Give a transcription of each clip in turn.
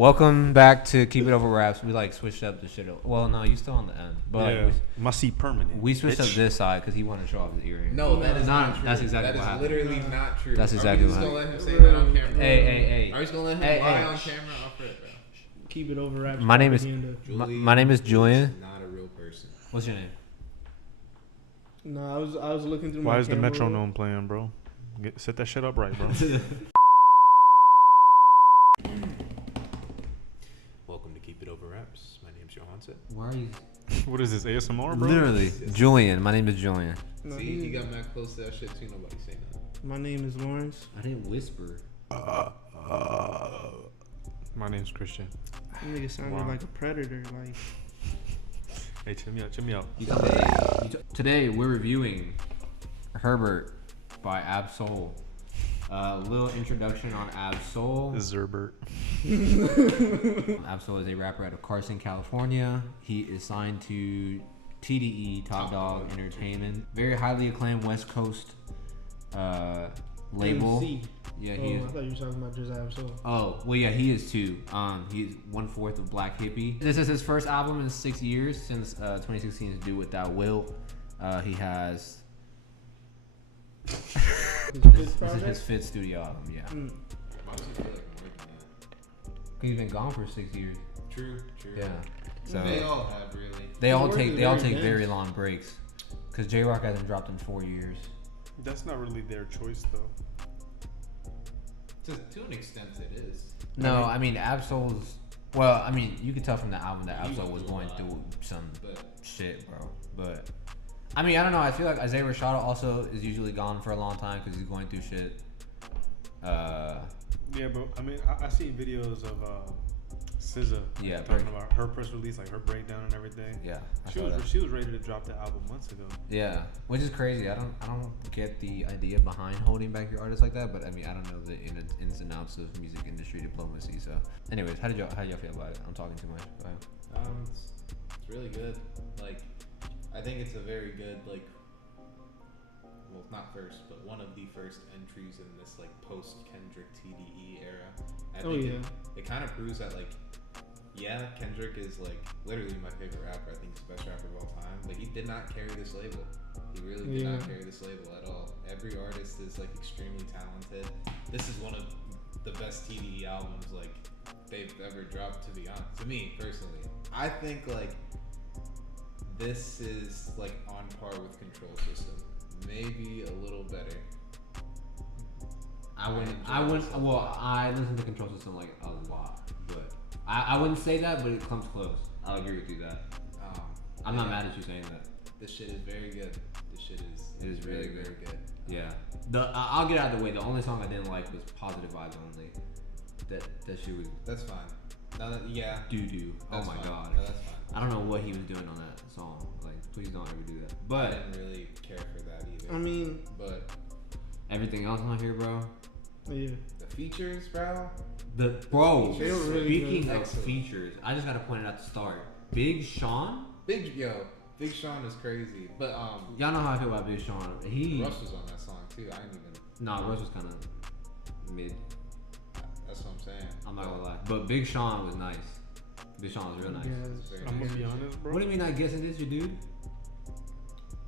welcome back to Keep It Over Wraps. We like switched up the shit. Well, no, you still on the end, but yeah. Must see permanent. We switched up this side because he wanted to show off his earring. No, that is not true. That's exactly what happened. That is literally not true. That's exactly what happened. Are we just gonna let him say that on camera? Hey. Are we just gonna let him lie on camera off it, bro? Keep It Over Wraps. My name is Julian. Not a real person. What's your name? No, I was looking through. Why my is the camera metronome playing, bro? Set that shit up right, bro. Welcome to Keep It Over Wraps. My name's Yohance. Why are you? What is this, ASMR, bro? Literally, Julian. My name is Julian. No, See, he got mad close to that shit too. Nobody say nothing. My name is Laurence. I didn't whisper. My name's Christian. That nigga sounded like a predator. Like, Hey, check me out. Today we're reviewing Herbert by Ab-Soul. Little introduction on Ab-Soul. This is Herbert. Ab-Soul is a rapper out of Carson, California. He is signed to TDE, Top Dog Entertainment. Very highly acclaimed West Coast label. MC. Yeah, I he is. thought you were talking about just Ab-Soul. Oh, well, yeah, he is too. He's 1/4 of Black Hippie. This is his first album in 6 years since 2016's Do Without Will. He has. This is his fifth studio album, yeah. He's been gone for 6 years. True. Yeah. So They all have, really. They all take very long breaks. Because J-Rock hasn't dropped in 4 years. That's not really their choice, though. To an extent, it is. No, I mean, Ab-Soul's. Well, I mean, you could tell from the album that Ab-Soul was going through some shit, bro. But I mean, I don't know. I feel like Isaiah Rashada also is usually gone for a long time because he's going through shit. Yeah, but I mean, I seen videos of SZA talking about her press release, like her breakdown and everything. Yeah, she was ready to drop the album months ago. Yeah, which is crazy. I don't get the idea behind holding back your artists like that, but I mean, I don't know the ins and outs of music industry diplomacy. So, anyways, how y'all feel about it? I'm talking too much. Go ahead. It's really good. Like, I think it's a very good, like, well, not first, but one of the first entries in this, like, post-Kendrick TDE era. I think it kind of proves that, like, yeah, Kendrick is, like, literally my favorite rapper. I think he's the best rapper of all time. But he did not carry this label. He really did not carry this label at all. Every artist is, like, extremely talented. This is one of the best TDE albums, like, they've ever dropped, to be honest. To me, personally. I think, like, this is, like, on par with Control System. Maybe a little better. I listen to Control System, like, a lot. But I wouldn't say that, but it comes close. I'll agree with you that. I'm not mad at you saying that. This shit is very good. It is really good. very good. Yeah. I'll get out of the way. The only song I didn't like was Positive Vibes Only. That shit was. That's fine. Doo-doo. Oh my god. No, that's fine. I don't know what he was doing on that song. Like, please don't ever do that. But I didn't really care for that either. I mean, but everything else on here, bro. Yeah. The features, bro. Speaking of features, I just gotta point it out to start. Big Sean is crazy. But y'all know how I feel about Big Sean. Russ was on that song too. I didn't even. Nah, Russ was kind of mid. That's what I'm saying. I'm not gonna lie, but Big Sean was nice. Big Sean was real nice. I'm gonna be honest, bro. What do you mean not guessing this, you dude?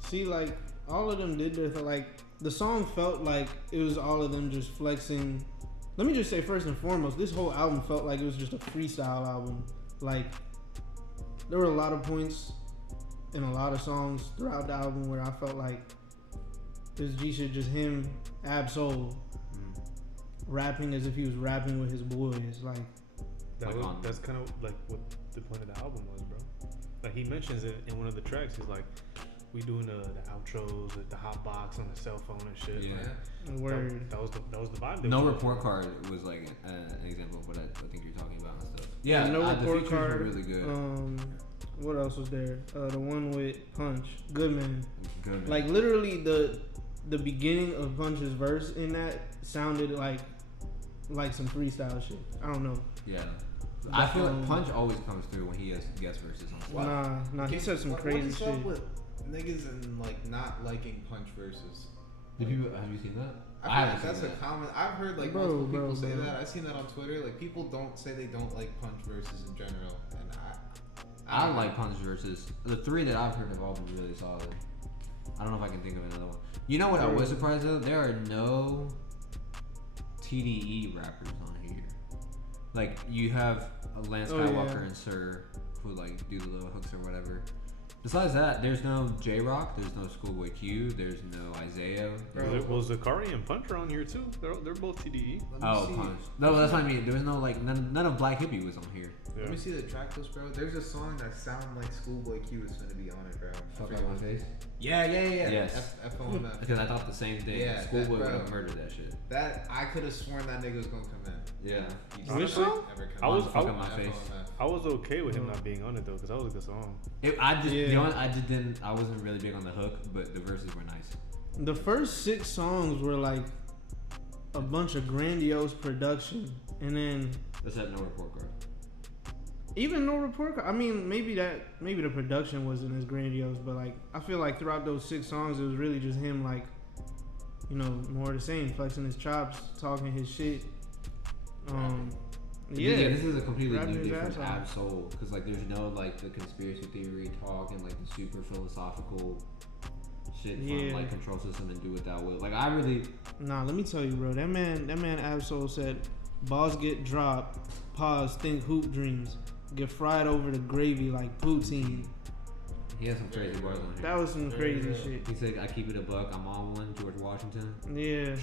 See, like, all of them did their thing. Like, the song felt like it was all of them just flexing. Let me just say, first and foremost, this whole album felt like it was just a freestyle album. Like, there were a lot of points in a lot of songs throughout the album where I felt like this G shit, just him, Ab-Soul, rapping as if he was rapping with his boys. Like, that's kind of like what the point of the album was, bro. Like, he mentions it in one of the tracks. He's like, we doing the outros, the hot box on the cell phone and shit. Yeah. Like, word. That was the vibe. No Report Card was like an example of what I think you're talking about and stuff. Yeah, No the Report features Card were really good. What else was there? The one with Punch, Good Man. Good Man. Like, literally the beginning of Punch's verse in that sounded like some freestyle shit. I don't know. Yeah. I feel like Punch always comes through when he has guest verses on stuff. Nah, he said some crazy shit. What's up with niggas and, like, not liking Punch verses? Have you seen that? I feel like that's a common. I've heard like multiple people say bro. that. I've seen that on Twitter. Like people don't say they don't like Punch verses in general, and I like Punch verses. The 3 that I've heard have all been really solid. I don't know if I can think of another one. You know what I was surprised though? There are no TDE rappers on here. Like you have Lance Skywalker and Sir who like do the little hooks or whatever. Besides that, there's no J-Rock, there's no Schoolboy Q, there's no Isaiah. Well, Zakari and Punch are on here too. They're both TDE. Punch. No, that's what I mean. There was no like none of Black Hippie was on here. Let me see the track list, bro. There's a song that sounds like Schoolboy Q is gonna be on it, bro. Fuck out my face. Yeah. Yes. F-O-M-F. Because I thought the same thing. Yeah, Schoolboy would have murdered that shit. That I could have sworn that nigga was gonna come in. Yeah. Honestly, I was face. okay with him not being on it though, because that was a good song. You know what? I wasn't really big on the hook, but the verses were nice. The first 6 songs were like a bunch of grandiose production, and then Except No Report Card. even No Report Card. I mean, maybe the production wasn't as grandiose, but like I feel like throughout those 6 songs, it was really just him, like, you know, more of the same, flexing his chops, talking his shit. Yeah, this is a completely new different ass Ab Soul, because like there's no like the conspiracy theory talk and like the super philosophical shit from like Control System and Do What Thou Will. Like I really let me tell you, bro, that man Ab Soul said, balls get dropped, pause, think hoop dreams, get fried over the gravy like poutine. He has some crazy bars on here. That was some crazy shit. He said, I keep it a buck, I'm on one, George Washington. Yeah.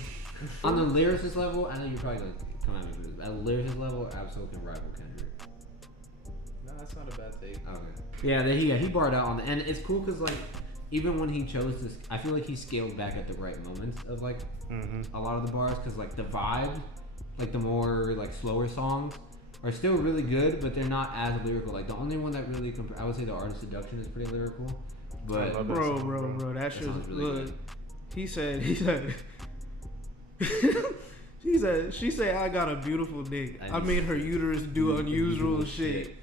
On the lyricist level, I know you're probably going to come at me for this. At the lyricist level, Ab Soul can rival Kendrick. No, that's not a bad take. Okay. Yeah, he barred out on the, and it's cool because like, even when he chose this, I feel like he scaled back at the right moments of like a lot of the bars, because like the vibe, like the more like slower songs are still really good, but they're not as lyrical. Like the only one that really, I would say the Art of Seduction is pretty lyrical, but bro, that shit was really good. He said, she said, I got a beautiful dick. I made her uterus do unusual shit.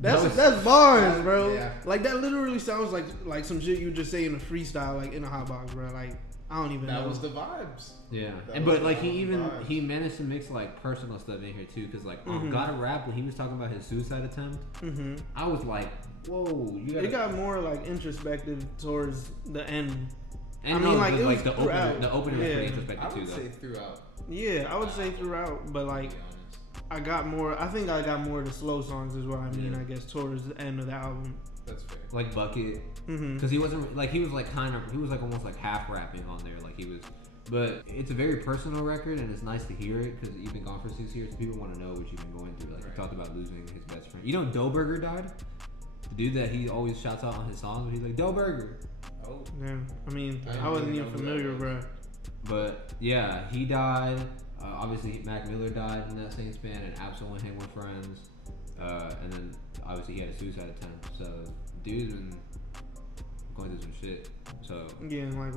That's bars, bro. Yeah. Like that literally sounds like some shit you just say in a freestyle, like in a hot box, bro. Like I don't even know. That was the vibes. Yeah, but like he managed to mix like personal stuff in here too, because like on Gotta Rap, when he was talking about his suicide attempt, I was like, whoa, it got more like introspective towards the end. And I mean, like it was the opener was pretty introspective too, though. I would say throughout. Yeah, I would say throughout, but like I think I got more of the slow songs is what I mean. I guess towards the end of the album. That's fair. Like Bucket, because he wasn't like he was like almost like half rapping on there, like he was. But it's a very personal record, and it's nice to hear it because you've been gone for 6 years. So people want to know what you've been going through. Like he talked about losing his best friend. You know, Doughburger died. The dude that he always shouts out on his songs, but he's like Doughburger. Oh. Yeah, I mean, I wasn't even familiar, bro. But yeah, he died. Obviously, Mac Miller died in that same span, and Ab Soul and him were friends. And then obviously he had a suicide attempt. So dude's been going through some shit. So yeah, like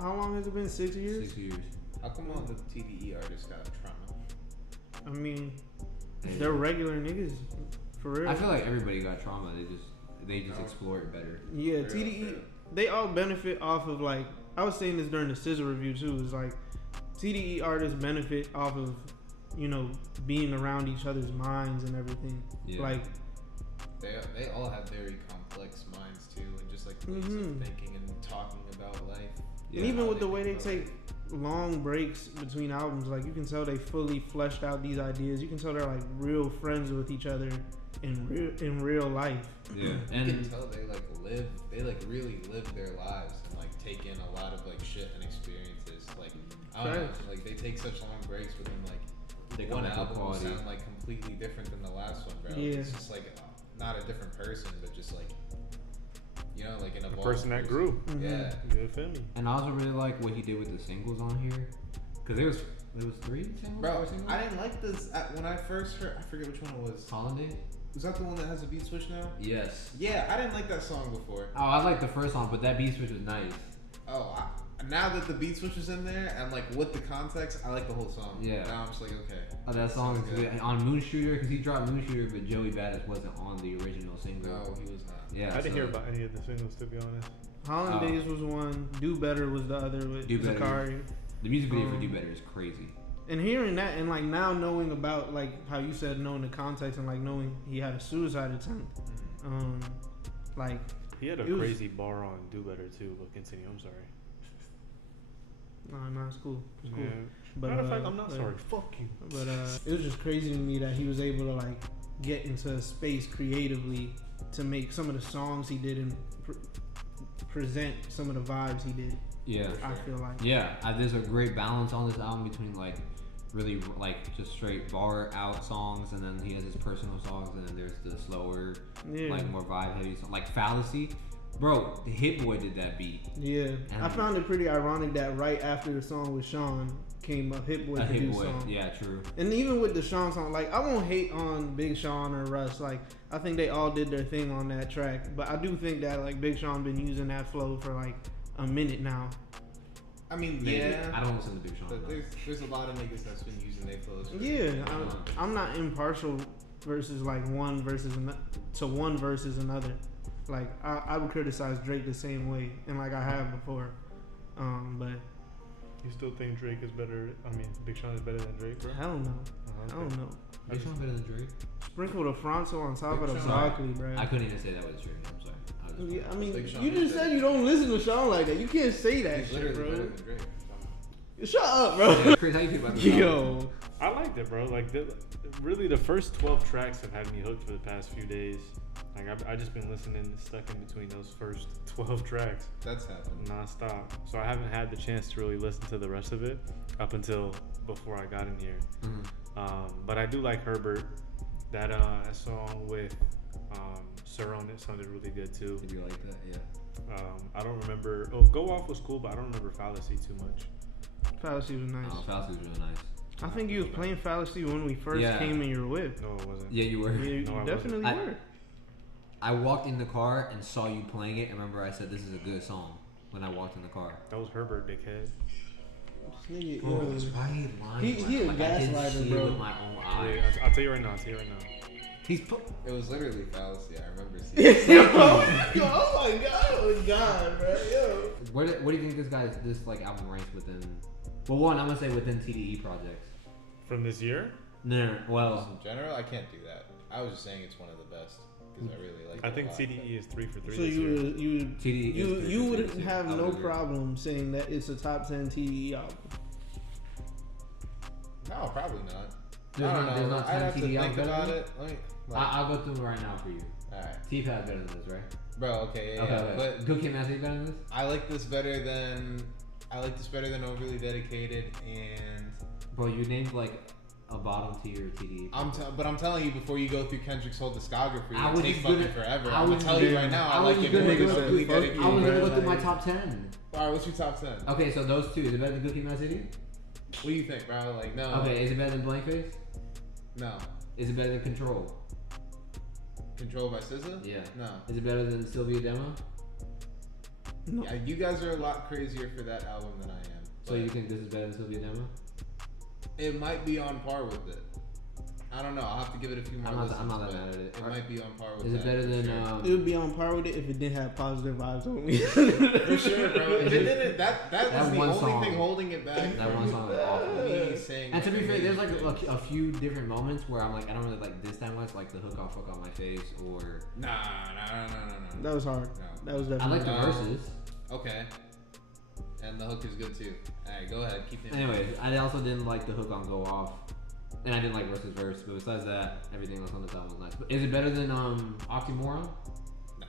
how long has it been? 6 years. 6 years. How come all the TDE artists got trauma? I mean, they're regular niggas, for real. I feel like everybody got trauma. They just explore it better. Yeah, TDE. They all benefit off of like I was saying this during the SZA review too. Is like TDE artists benefit off of, you know, being around each other's minds and everything. Yeah. Like they all have very complex minds too, and just like ways of thinking and talking about life. Yeah. And even with the way they take long breaks between albums, like you can tell they fully fleshed out these ideas. You can tell they're like real friends with each other in real life. Yeah, and you can tell they really live their lives and like take in a lot of like shit and experiences. Like I don't know, like they take such long breaks, but then like one album will sound like completely different than the last one, bro. Yeah. It's just like not a different person, but just like, you know, like an evolved person that grew. Yeah, you feel me? And I also really like what he did with the singles on here, because there was 3 singles. Bro, I didn't like this when I first heard. I forget which one it was. Hollandaise. Is that the one that has a beat switch now? Yes. Yeah, I didn't like that song before. Oh, I liked the first song, but that beat switch was nice. Oh, now that the beat switch is in there and like with the context, I like the whole song. Yeah. Now I'm just like, okay. Oh, that song is good. On Moon Shooter, because he dropped Moon Shooter, but Joey Badass wasn't on the original single. No, he was not. Yeah, I didn't hear about any of the singles, to be honest. Hollandaise was one. Do Better was the other with Do Better. Zakari. The music video for Do Better is crazy. And hearing that and like now knowing about like how you said knowing the context and like knowing he had a suicide attempt, like He had a crazy bar on Do Better too, but continue. I'm sorry. no, it's cool. It's cool. Yeah. But, Matter of fact, I'm not sorry. Fuck you. But it was just crazy to me that he was able to like get into a space creatively to make some of the songs he did and present some of the vibes he did. Yeah. I feel like. Yeah, there's a great balance on this album between like really like just straight bar out songs, and then he has his personal songs, and then there's the slower, like more vibe heavy song, like Fallacy. Bro, the Hit Boy did that beat. Yeah, I found it pretty ironic that right after the song with Sean came a Hit Boy produced song. Yeah, true. And even with the Sean song, like I won't hate on Big Sean or Russ. Like I think they all did their thing on that track, but I do think that like Big Sean been using that flow for like a minute now. I mean, Maybe. yeah. I don't listen to Big Sean. But there's a lot of niggas that's been using their flows. Yeah, I'm not impartial versus like one versus another. Like I would criticize Drake the same way, and like I have before. But You still think Drake is better? I mean, Big Sean is better than Drake, bro? I don't know. I don't know. Big Sean better than Drake? Sprinkle the Fronto on top of the Big Sean. broccoli, bro. I couldn't even say that with Drake. I'm sorry. Yeah, I mean, Big Sean you is just better. said you don't listen to Sean like that. You can't say that He's shit, literally better bro. than Drake. Shut up, bro. Yeah, Chris, how you feel about this? Yo. I liked it, bro. Like, really, the first 12 tracks have had me hooked for the past few days. Like, I just been listening, stuck in between those first 12 tracks. That's happened. Non-stop. So I haven't had the chance to really listen to the rest of it up until before I got in here. Mm-hmm. But I do like Herbert. That song with Sir on it sounded really good too. Did you like that? Yeah. I don't remember. Oh, Go Off was cool, but I don't remember Fallacy too much. Fallacy was nice. Oh, Fallacy was really nice. I think you was playing Fallacy when we first Yeah. came in your whip. No, it wasn't. Yeah, you were. Yeah, you No, I definitely wasn't. were. I walked in the car and saw you playing it. And remember, I said this is a good song when I walked in the car. That was Herbert, dickhead. This nigga, Bro, yo. that's why he lying. He a like, I didn't gaslighter, see bro. it with my own eyes. Yeah, I'll tell you right now. He's put. It was literally Fallacy. I remember seeing it. Oh my god, bro. Yo. What do you think this like album ranks within? Well, one, I'm gonna say within TDE projects. From this year? No, well, In general, I can't do that. I was just saying it's one of the best because I really like it. I think a lot. CDE is 3 for 3 So this year. TDE. you would have I would no agree. problem saying that it's a top 10 TDE album. No, probably not. There's I don't not- know. there's not I'd 10 have to TDE think albums better about than it. Let me, I'll go through them right now for you. Alright. T-Pad better than this, right? Bro, okay, yeah, Okay, yeah. okay. But Good Kid, Mad City better than this? I like this better than Overly Dedicated, and Bro, you named like a bottom tier TDE. but I'm telling you, before you go through Kendrick's whole discography, I it was takes just gonna- fucking forever. I I'm gonna was tell you gonna- right now, I I was like it gonna more go than through Overly fuck you. Dedicated. I was gonna go Like- through my top 10. Alright, what's your top 10? Okay, so those two. Is it better than Good Kid, Mad City? What do you think, bro? Like, no. Okay, is it better than Blank Face? No. Is it better than Control? Controlled by SZA? Yeah. No. Is it better than Sylvia Demo? No. Yeah, you guys are a lot crazier for that album than I am. So you think this is better than Sylvia Demo? It might be on par with it. I don't know. I'll have to give it a few more listens. I'm not that but mad at it. It might be on par with Is that. it better for than sure. It would be on par with it if it didn't have positive vibes on me. For sure, bro. If it didn't, that was That the one only song. thing holding it back. That from one song is awful. Me saying. And to be fair, there's like amazing a few different moments where I'm like, I don't really like this that much, like the hook off, fuck on my face, or Nah. That was hard. No. That was I definitely like the No. verses. Okay. And the hook is good too. Alright, go ahead. Keep it. Anyway, I also didn't like the hook on Go Off, and I didn't like Russ's verse. But besides that, everything else on this album was nice. But is it better than Oxymoron? No.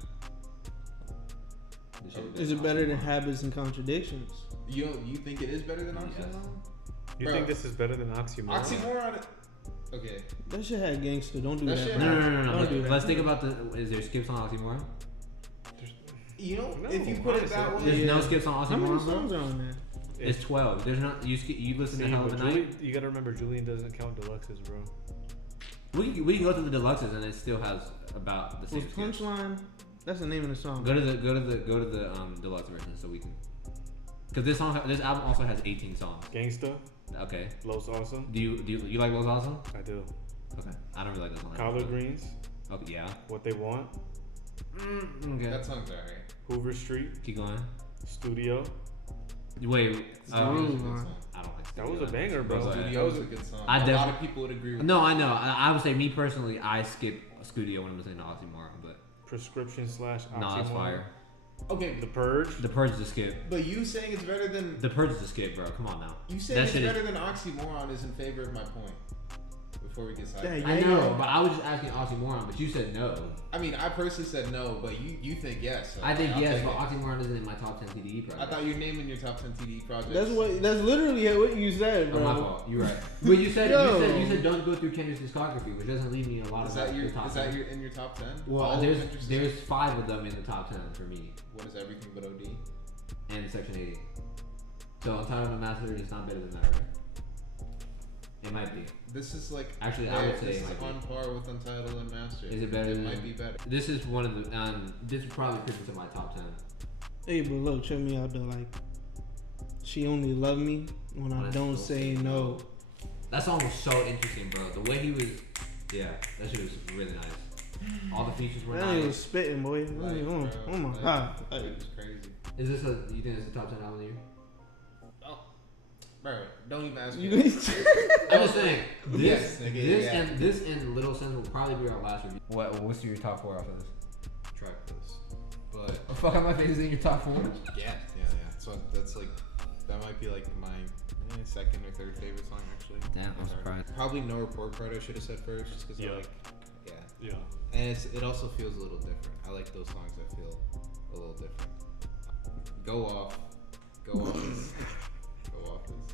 This shit Is it better than Oxymoron. Habits and Contradictions? You think it is better than Yes. Oxymoron? You Bro. think this is better than Oxymoron? Oxymoron. Okay. That shit had gangster. Don't do That that. shit bro. No. Don't do that. Let's think about is there skips on Oxymoron? You know, No, if you put it that honestly. way. There's no skips on How many Oxymoron, songs bro. are on there? It's 12. There's not you listen to See, Hell of but a Night. You gotta remember, Julian doesn't count deluxes, bro. We can go through the deluxes and it still has about the Was same skips. Punchline? That's the name of the song. Go to the deluxe version so we can. Because this album also has 18 songs. Gangsta. Okay. Los Awesome. Do you like Los Awesome? I do. Okay. I don't really like that song. Collard Greens. Oh yeah. What They Want. Okay. That song's alright. Hoover Street. Keep going. Studio. Wait. I don't like That was a banger, bro. Studio was a good song. I A lot of people would agree with No, I know. I would say me personally, I skip Studio when I'm listening to Oxymoron, but Prescription / Oxymoron. no, it's fire. Okay, The Purge. The Purge is a skip. but you saying it's better than The Purge is a skip, bro. Come on now. you saying That it's shit is- better than Oxymoron is in favor of my point. Before we get sidetracked. Yeah, I know, but I was just asking Oxymoron, but you said no. I mean, I personally said no, but you think yes. So I think I'll yes, take but it. Oxymoron isn't in my top 10 TDE project. I thought you were naming your top 10 TDE projects. That's literally what you said, Oh, bro. my fault. You're right. But you said Yo. you said don't go through Kendrick's discography, which doesn't leave me a lot Is of that your the top is that 10. your in your top 10? Well, All of there's Kendrick's- 5 of them in the top 10 for me, what is everything but OD? and Section 80. So Untitled and Master is not better than that, right? It might be. This is like Actually, I would say this it is might be. on par with Untitled and Master. Is it better It than? might be better. This is one of the. This would probably fit into my top 10. Hey, but look, check me out though. Like, she only love me when I don't say no. That song was so interesting, bro. The way he was. Yeah, that shit was really nice. All the features were That nigga was nice. spitting, boy. Like, Oh bro, my like, god. Like, It was crazy. Is this you think it's a top 10 album of the year? Oh, bro, don't even ask you me. I'm just saying. Yes, nigga, This and Little Sense will probably be our last review. What's your top 4 off of this? Track list. But Oh, fuck, my face is in your top 4. yeah. So that's like that might be like my second or third favorite song actually. Damn, I'm surprised. Probably No Report Card I should have said first, just because Yeah. I like. Yeah. Yeah. And it also feels a little different. I like those songs that feel a little different. Go Off. Go Off is. Go Off is.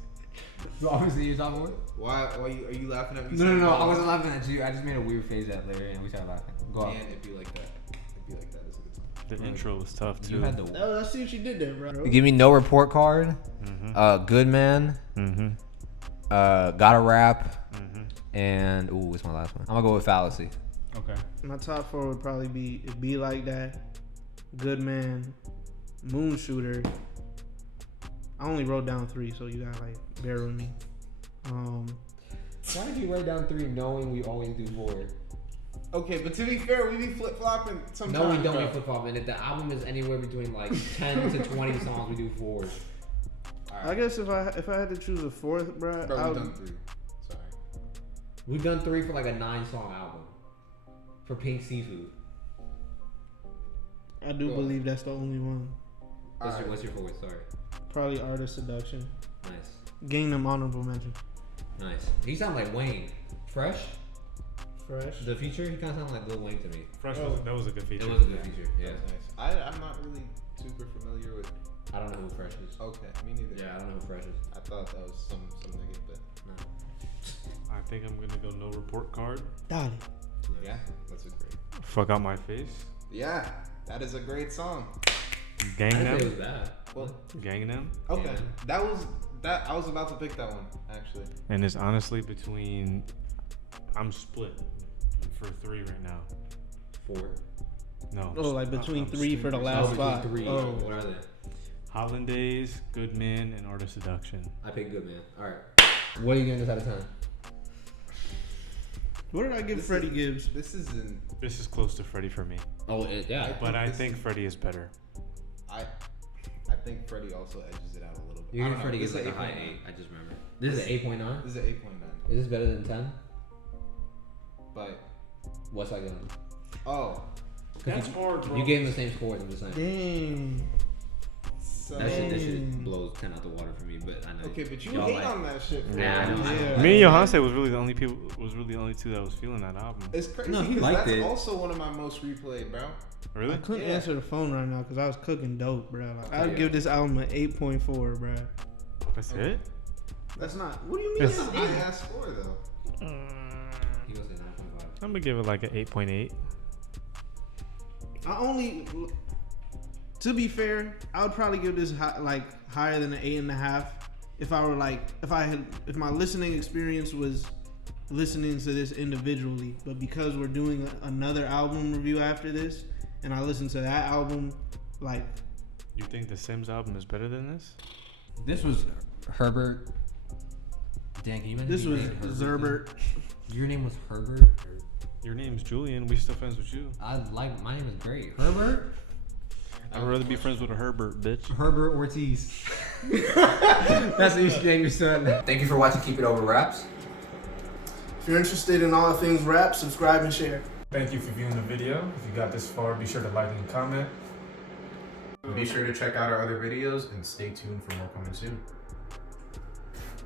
So obviously your top 4? Why are you laughing at me? No, saying Go I Off? wasn't laughing at you. I just made a weird face at Larry and we started laughing. Go on. Man, it'd be like that. It'd be like that is a good song. The intro was tough too. You had the. oh, I see what you did there, bro. Give me No Report Card. Mm-hmm. Good Man. Mm-hmm. Gotta Rap. Mm-hmm. And what's my last one? I'm gonna go with Fallacy. Okay. My top 4 would probably be It Be Like That, Good Man, Moon Shooter. I only wrote down 3, so you gotta like bear with me. Why did you write down 3 knowing we always do 4? Okay, but to be fair, we be flip flopping sometimes. No, we don't bro. do flip flop. And if the album is anywhere between like 10 to 20 songs, we do 4. I guess if I had to choose a 4th, bro, Bro, I we've would, done 3. Sorry. We've done 3 for like a 9-song album. For Pink Seafood. I do Go believe that's the only one. Alright. What's your 4th? Sorry. Probably Artist Seduction. Nice. Gangnam honorable mention. Nice. He sound like Wayne. Fresh? Fresh. The feature, he kind of sounded like Lil Wayne to me. Fresh Oh. that was a good feature. It was a good feature. Yeah. That was nice. I'm not really super familiar with. I don't know who Fresh is. Okay, me neither. Yeah, I don't know who Fresh is. I thought that was some nigga, but No. I think I'm gonna go No Report Card. Darling. yeah, that's a great. Fuck Out My Face. Yeah, that is a great song. I didn't say it was Gangnam. bad. Well, Gangnam. okay, Yeah. that was that. I was about to pick that one actually. And it's honestly between. I'm split for 3 right now. 4. No. Oh, like between I'm 3 for the split. last between spot. 3. Oh. What are they? Hollandaise, Good Man, and Artist Seduction. I picked Good Man. Alright. What are you giving this out of 10? What did I give This Freddie is- Gibbs? This is in. This is close to Freddie for me, Oh, yeah. but I This think is- Freddie is better. I think Freddie also edges it out a little bit. You're I giving don't know, Freddie this gives is like a high 8.9. 8. I just remember. This is an 8.9? This is an 8.9. Is this better than 10? But What's I giving? oh, That's hard, bro. You gave him the same scores, I'm just saying. Dang. so That shit Dang. blows 10 out the water for me, but I know. okay, but you y'all hate like- on that shit. For Nah, I know. Yeah. Me and Yohance was really the only people. Was really the only 2 that was feeling that album. It's crazy No, he because liked that's it. also one of my most replayed, bro. Really? I couldn't Yeah. answer the phone right now because I was cooking dope, bro. Like, I'd Yeah. give this album an 8.4, bro. That's Okay. it. That's not. What do you mean? It's- That's a high ass score though. He goes to 9.5. I'm gonna give it like an 8.8. I only. To be fair, I would probably give this higher than an 8.5 if I were like if my listening experience was listening to this individually. But because we're doing another album review after this, and I listened to that album like You think the Sims album is better than this? This was Herbert. Dan, can you mention This your was name? Herbert. Your name was Herbert? Your name's Julian. We still friends with you. My name is great. Herbert? I'd rather be friends with a Herbert, bitch. Herbert Ortiz. That's what you should name your son. Thank you for watching Keep It Over Raps. If you're interested in all things rap, subscribe and share. Thank you for viewing the video. If you got this far, be sure to like and comment. Be sure to check out our other videos and stay tuned for more coming soon.